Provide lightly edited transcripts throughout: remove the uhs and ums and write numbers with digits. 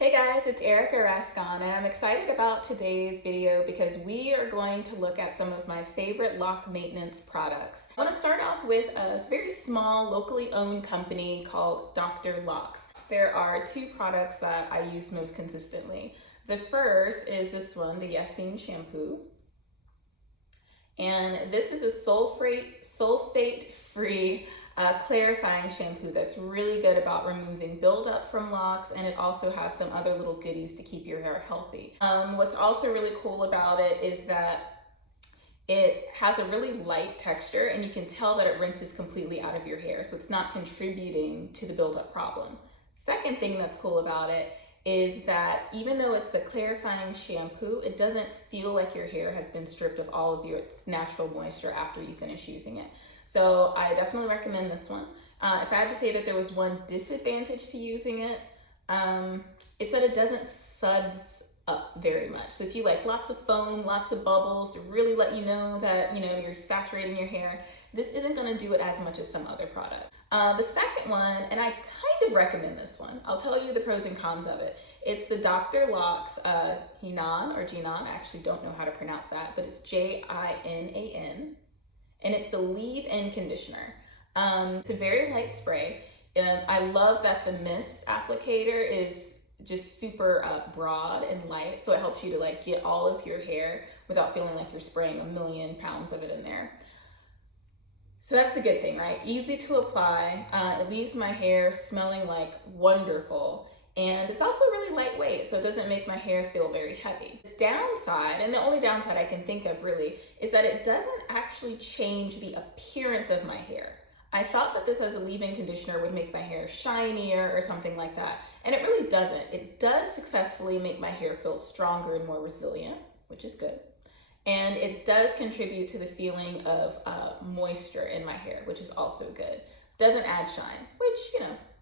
Hey guys, it's Erica Rascon, and I'm excited about today's video because we are going to look at some of my favorite lock maintenance products. I want to start off with a very small, locally owned company called Dr. Locs. There are two products that I use most consistently. The first is this one, the YASIN shampoo. And this is a sulfate-free clarifying shampoo that's really good about removing buildup from locks, and it also has some other little goodies to keep your hair healthy. What's also really cool about it is that it has a really light texture, and you can tell that it rinses completely out of your hair, so it's not contributing to the buildup problem. Second thing that's cool about it is that even though it's a clarifying shampoo, it doesn't feel like your hair has been stripped of all of its natural moisture after you finish using it. So I definitely recommend this one. If I had to say that there was one disadvantage to using it, it's that it doesn't suds up very much. So if you like lots of foam, lots of bubbles to really let you know that you're saturating your hair, this isn't going to do it as much as some other product. The second one, and I kind of recommend this one. I'll tell you the pros and cons of it. It's the Dr. Locs JINAN or JINAN. I actually don't know how to pronounce that, but it's JINAN. And it's the leave-in conditioner. It's a very light spray. And I love that the mist applicator is just super broad and light, so it helps you to get all of your hair without feeling like you're spraying a million pounds of it in there. So that's the good thing, right? Easy to apply. It leaves my hair smelling like wonderful. And it's also really lightweight, so it doesn't make my hair feel very heavy. The downside, and the only downside I can think of really, is that it doesn't actually change the appearance of my hair. I thought that this as a leave-in conditioner would make my hair shinier or something like that, and it really doesn't. It does successfully make my hair feel stronger and more resilient, which is good. And it does contribute to the feeling of moisture in my hair, which is also good. Doesn't add shine, which,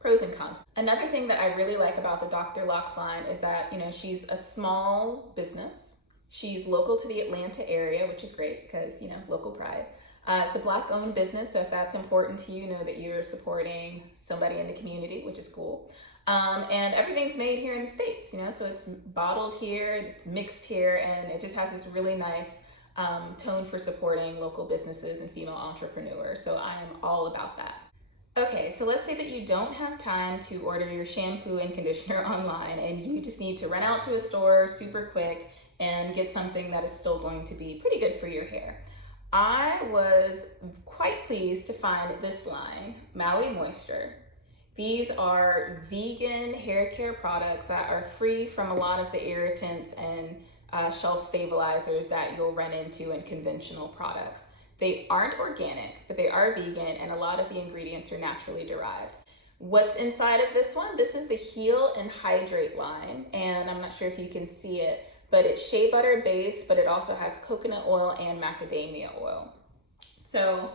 pros and cons. Another thing that I really like about the Dr. Locs line is that, she's a small business. She's local to the Atlanta area, which is great because, local pride. It's a Black-owned business, so if that's important to you, know that you're supporting somebody in the community, which is cool. And everything's made here in the States, so it's bottled here, it's mixed here, and it just has this really nice tone for supporting local businesses and female entrepreneurs. So I am all about that. Okay, so let's say that you don't have time to order your shampoo and conditioner online and you just need to run out to a store super quick and get something that is still going to be pretty good for your hair. I was quite pleased to find this line, Maui Moisture. These are vegan hair care products that are free from a lot of the irritants and shelf stabilizers that you'll run into in conventional products. They aren't organic, but they are vegan, and a lot of the ingredients are naturally derived. What's inside of this one? This is the Heal and Hydrate line, and I'm not sure if you can see it, but it's shea butter based, but it also has coconut oil and macadamia oil. So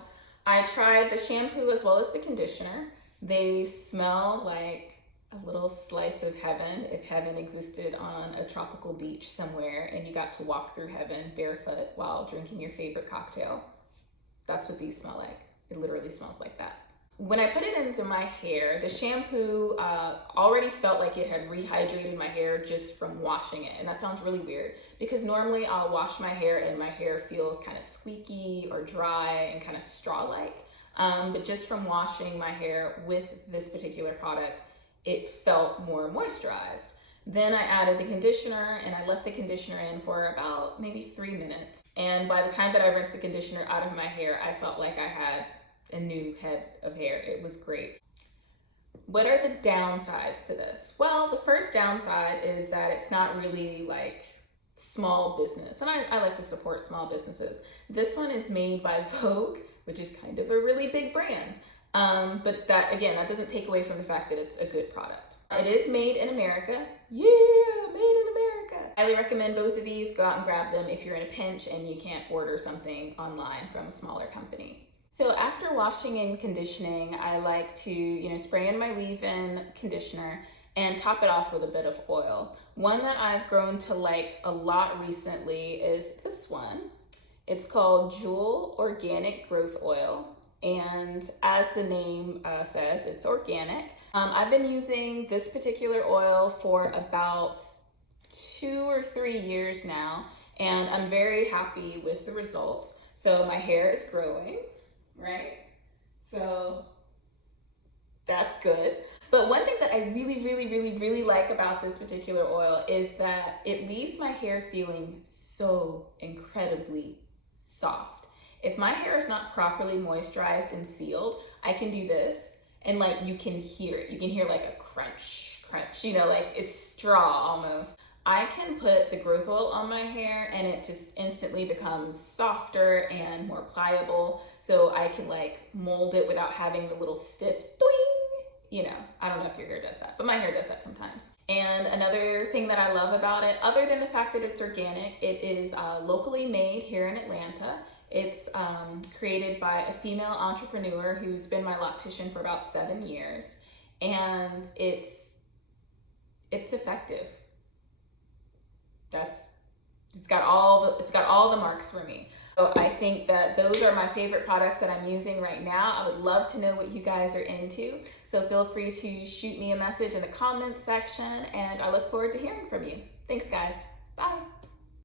I tried the shampoo as well as the conditioner. They smell like a little slice of heaven if heaven existed on a tropical beach somewhere and you got to walk through heaven barefoot while drinking your favorite cocktail. That's what these smell like. It literally smells like that. When I put it into my hair, the shampoo already felt like it had rehydrated my hair just from washing it. And that sounds really weird because normally I'll wash my hair and my hair feels kind of squeaky or dry and kind of straw-like. But just from washing my hair with this particular product, it felt more moisturized. Then I added the conditioner and I left the conditioner in for about maybe 3 minutes. And by the time that I rinsed the conditioner out of my hair, I felt like I had a new head of hair. It was great. What are the downsides to this? Well, the first downside is that it's not really like small business. And I like to support small businesses. This one is made by Vogue, which is kind of a really big brand. But that doesn't take away from the fact that it's a good product. It is made in America. Yeah, made in America. I highly recommend both of these. Go out and grab them if you're in a pinch and you can't order something online from a smaller company. So after washing and conditioning, I like to, spray in my leave-in conditioner and top it off with a bit of oil. One that I've grown to like a lot recently is this one. It's called Jewel Organic Growth Oil. and as the name says, it's organic. I've been using this particular oil for about 2 or 3 years now, and I'm very happy with the results. So my hair is growing, right? So that's good. But one thing that I really like about this particular oil is that it leaves my hair feeling so incredibly soft. If my hair is not properly moisturized and sealed, I can do this and like you can hear it. You can hear like a crunch, you know, like it's straw almost. I can put the growth oil on my hair and it just instantly becomes softer and more pliable. So I can like mold it without having the little stiff doing. You know, I don't know if your hair does that, but my hair does that sometimes. And another thing that I love about it, other than the fact that it's organic, it is locally made here in Atlanta. It's created by a female entrepreneur who's been my loctician for about 7 years, and it's effective. It's got all the marks for me. So I think that those are my favorite products that I'm using right now. I would love to know what you guys are into. So feel free to shoot me a message in the comments section, and I look forward to hearing from you. Thanks guys. Bye.